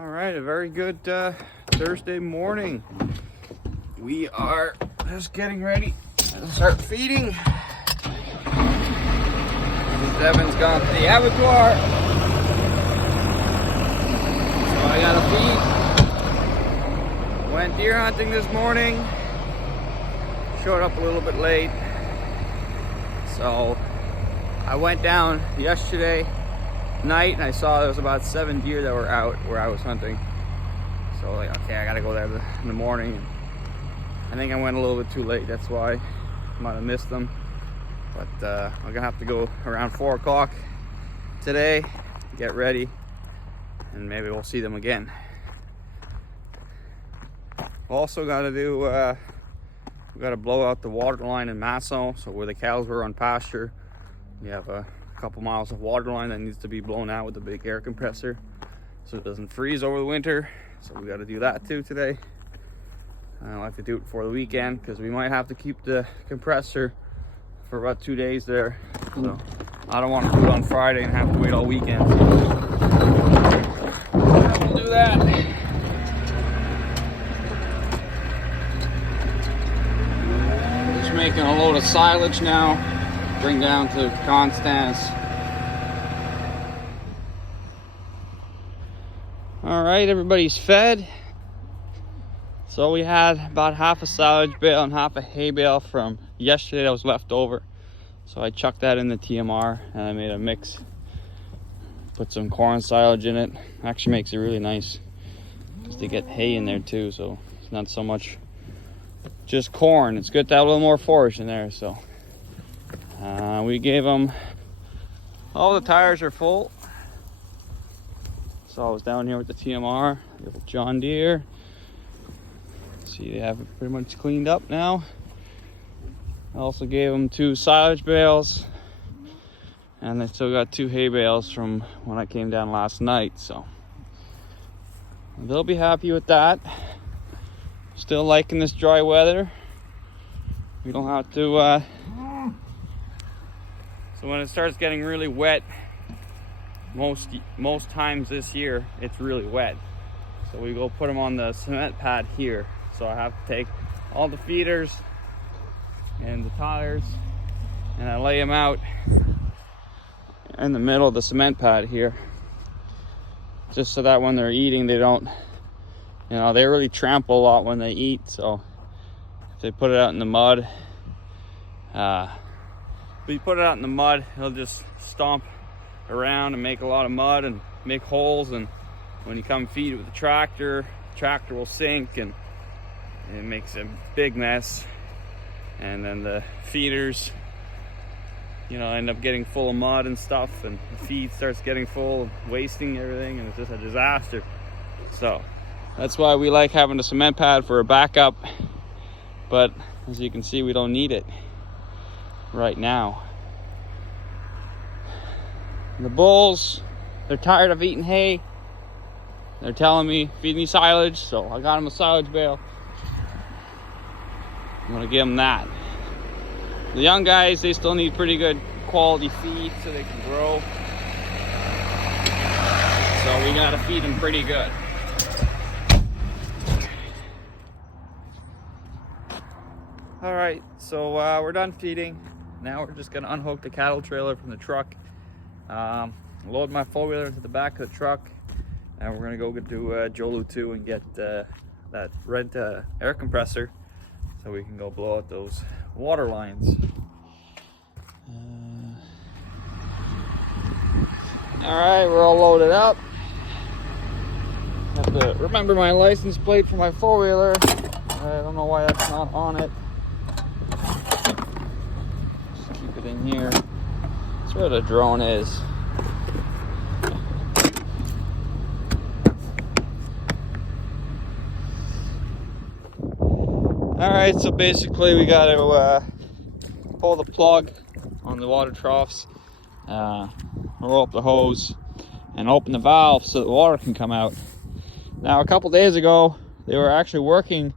All right, a very good Thursday morning. We are just getting ready to start feeding. Devin's gone to the abattoir, so I gotta feed. Went deer hunting this morning. Showed up a little bit late, so I went down yesterday night and I saw there was about 7 deer that were out where I was hunting. So like, okay, I gotta go there in the morning. I think I went a little bit too late, that's why I might have missed them. But I'm gonna have to go around 4 o'clock today, get ready, and maybe we'll see them again. Also gotta do, we gotta blow out the water line in Masson, so where the cows were on pasture. We have a couple miles of water line that needs to be blown out with a big air compressor so it doesn't freeze over the winter. So we got to do that too today. I'll have to do it before the weekend because we might have to keep the compressor for about 2 days there. So I don't want to do it on Friday and have to wait all weekend. So we'll do that. Just making a load of silage now. Bring down to Constance. All right, everybody's fed. So we had about half a silage bale and half a hay bale from yesterday that was left over. So I chucked that in the TMR and I made a mix. Put some corn silage in it. Actually makes it really nice because they get hay in there too. So it's not so much just corn. It's good to have a little more forage in there. So we gave them, all the tires are full. So I was down here with the TMR, the John Deere. See, they have it pretty much cleaned up now. I also gave them 2 silage bales, and they still got 2 hay bales from when I came down last night. So they'll be happy with that. Still liking this dry weather. We don't have to so when it starts getting really wet, most times this year, it's really wet. So we go put them on the cement pad here. So I have to take all the feeders and the tires and I lay them out in the middle of the cement pad here. Just so that when they're eating, they don't, they really trample a lot when they eat. So if they put it out in the mud, if you put it out in the mud, it'll just stomp around and make a lot of mud and make holes, and when you come feed it with the tractor will sink and it makes a big mess, and then the feeders end up getting full of mud and stuff, and the feed starts getting full, wasting everything, and it's just a disaster. So that's why we like having a cement pad for a backup, but as you can see, we don't need it right now. The bulls, they're tired of eating hay. They're telling me, feed me silage, so I got them a silage bale. I'm gonna give them that. The young guys, they still need pretty good quality feed so they can grow. So we gotta feed them pretty good. All right, so we're done feeding. Now we're just gonna unhook the cattle trailer from the truck, load my four-wheeler into the back of the truck, and we're gonna go to Jolu 2 and get that red air compressor so we can go blow out those water lines. All right, we're all loaded up. Have to remember my license plate for my four-wheeler. I don't know why that's not on it. In here, that's where the drone is. All right, so basically we got to pull the plug on the water troughs, roll up the hose, and open the valve so the water can come out. Now, a couple days ago, they were actually working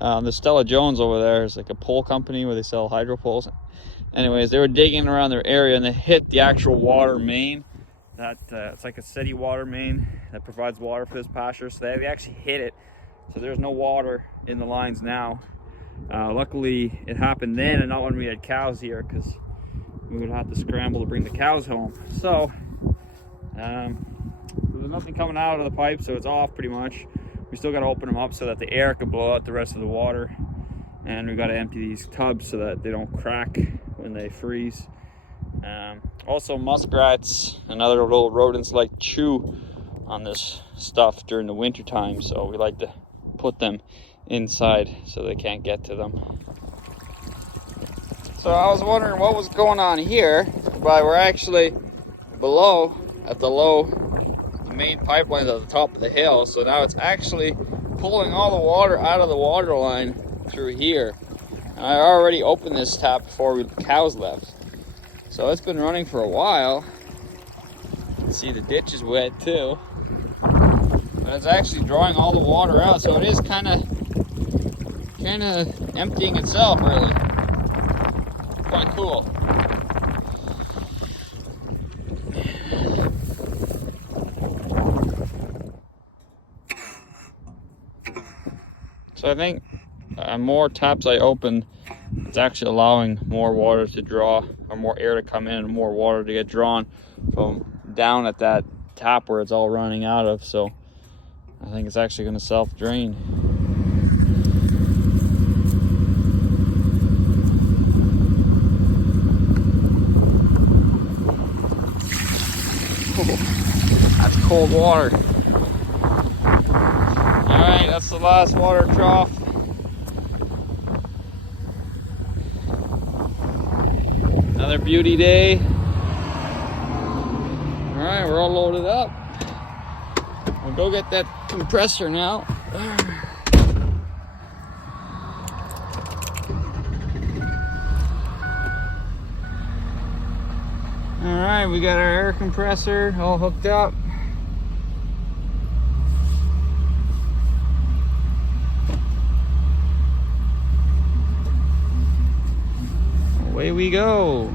the Stella Jones over there. It's like a pole company where they sell hydro poles. Anyways, they were digging around their area and they hit the actual water main, that it's like a city water main that provides water for this pasture. So they actually hit it, so there's no water in the lines now. Luckily it happened then and not when we had cows here, because we would have to scramble to bring the cows home. So there's nothing coming out of the pipe, so it's off pretty much. We still got to open them up so that the air could blow out the rest of the water, and we got to empty these tubs so that they don't crack when they freeze. Also, muskrats and other little rodents like chew on this stuff during the winter time, so we like to put them inside so they can't get to them. So I was wondering what was going on here, but we're actually below at the main pipeline at the top of the hill. So now it's actually pulling all the water out of the water line through here. And I already opened this tap before the cows left. So it's been running for a while. You can see the ditch is wet too. But it's actually drawing all the water out, so it is kind of emptying itself, really. Quite cool. So I think more taps I open, it's actually allowing more water to draw, or more air to come in and more water to get drawn from down at that tap where it's all running out of. So I think it's actually going to self-drain. That's cold water. Alright, that's the last water trough. Another beauty day. Alright, we're all loaded up. We'll go get that compressor now. Alright, we got our air compressor all hooked up. Away we go.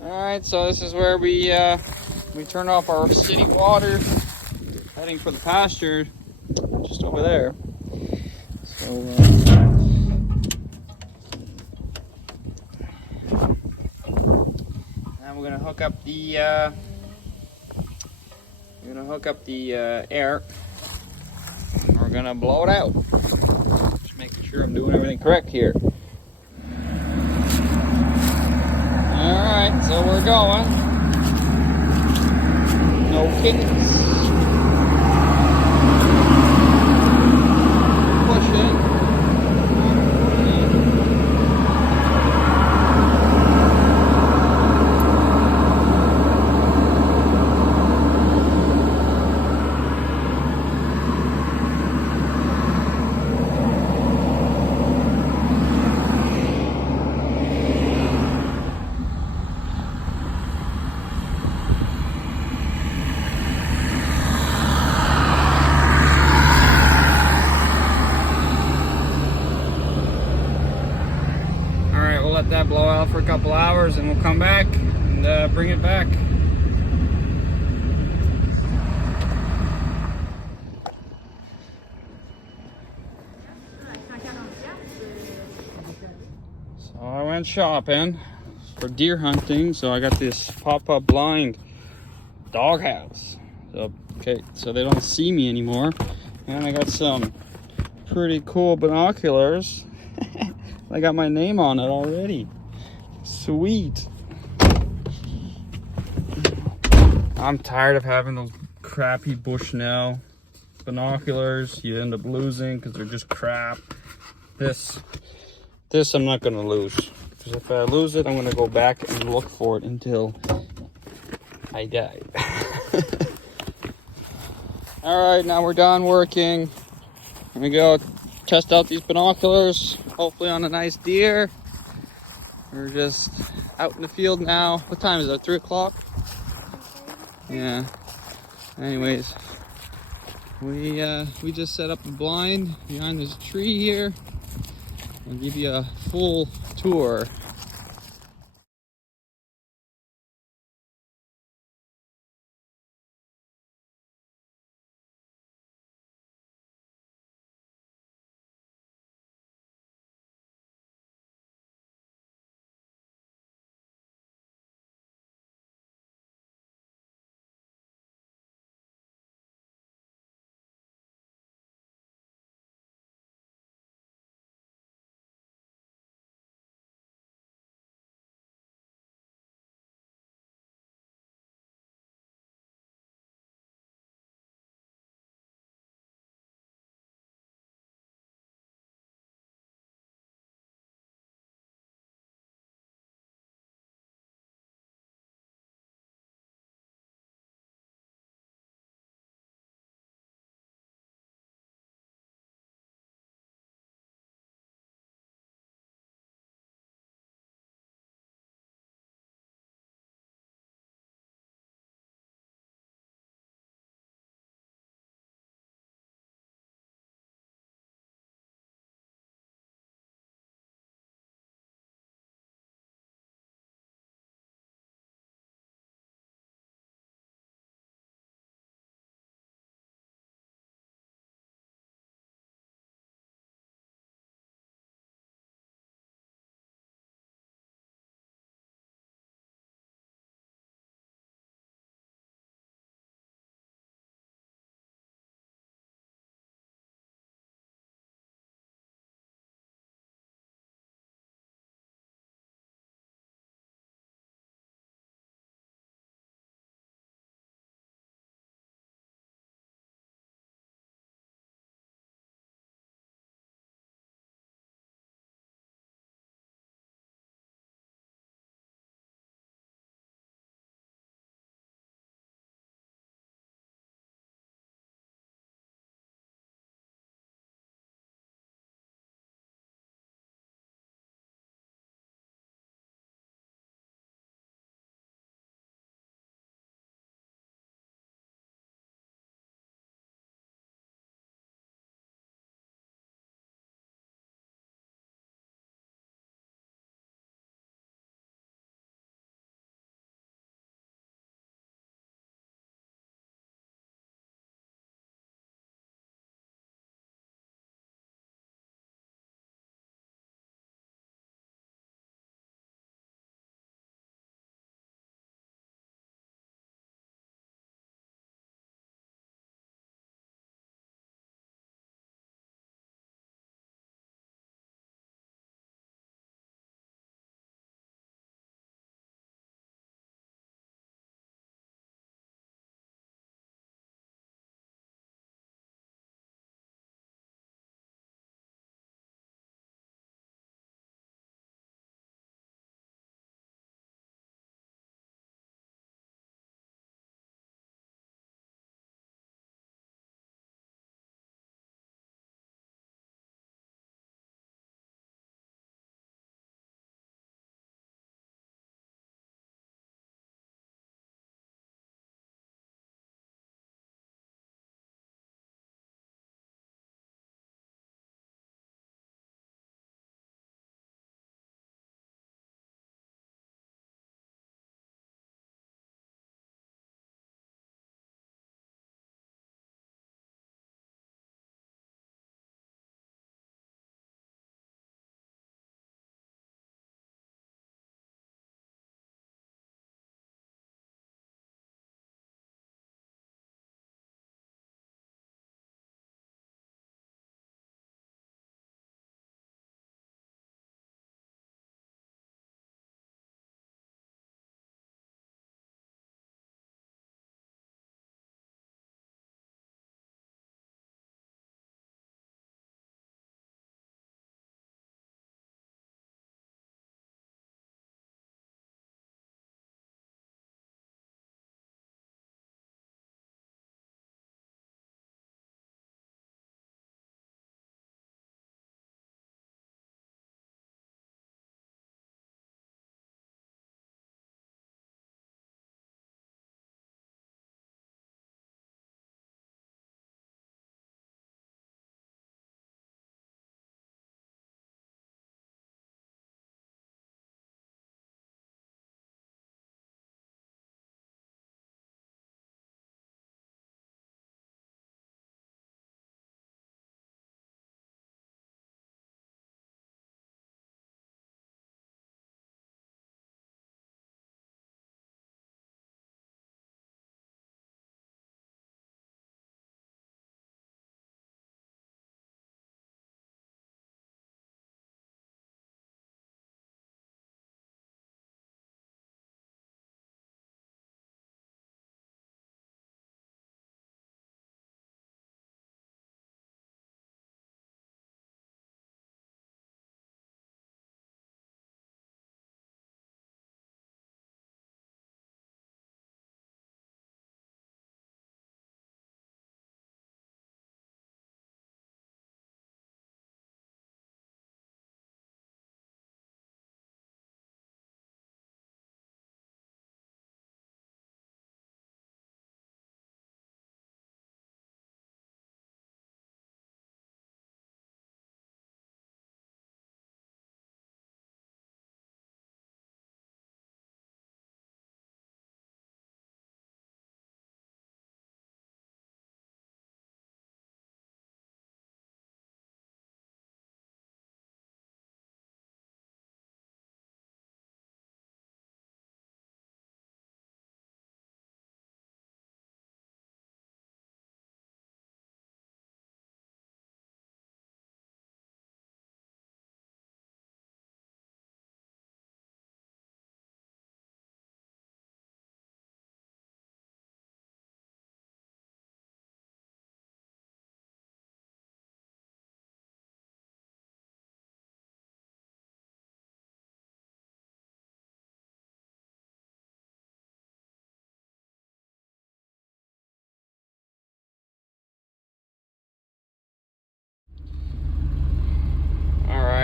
Alright, so this is where we turn off our city water, heading for the pasture, just over there. So now we're gonna hook up the air. We're gonna blow it out. Just making sure I'm doing everything correct here. Alright, so we're going. No kittens. Push it. Let that blow out for a couple hours and we'll come back and bring it back. So I went shopping for deer hunting, so I got this pop-up blind doghouse. So they don't see me anymore. And I got some pretty cool binoculars. I got my name on it already. Sweet. I'm tired of having those crappy Bushnell binoculars. You end up losing because they're just crap. This I'm not gonna lose, because if I lose it, I'm gonna go back and look for it until I die. All right, now we're done working. Let me go test out these binoculars, hopefully on a nice deer. We're just out in the field now. What time is it? 3 o'clock? Yeah. Anyways, we just set up a blind behind this tree here. I'll give you a full tour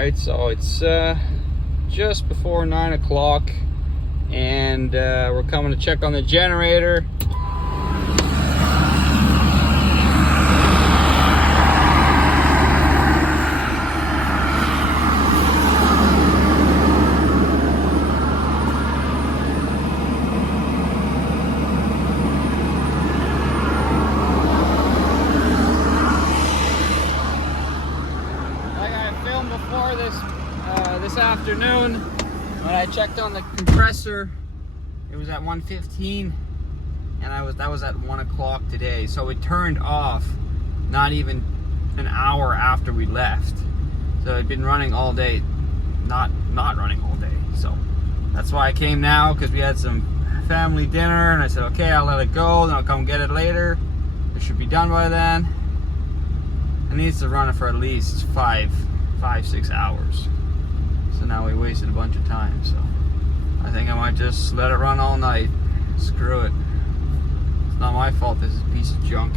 Alright, so it's just before 9 o'clock, and we're coming to check on the generator. Before this afternoon, when I checked on the compressor, it was at 1:15, and that was at 1 o'clock today. So it turned off not even an hour after we left. So it'd been running all day, not running all day. So that's why I came now, because we had some family dinner, and I said, okay, I'll let it go, then I'll come get it later. It should be done by then. It needs to run it for at least 5-6 hours. So now we wasted a bunch of time, so I think I might just let it run all night. Screw it. It's not my fault this is a piece of junk.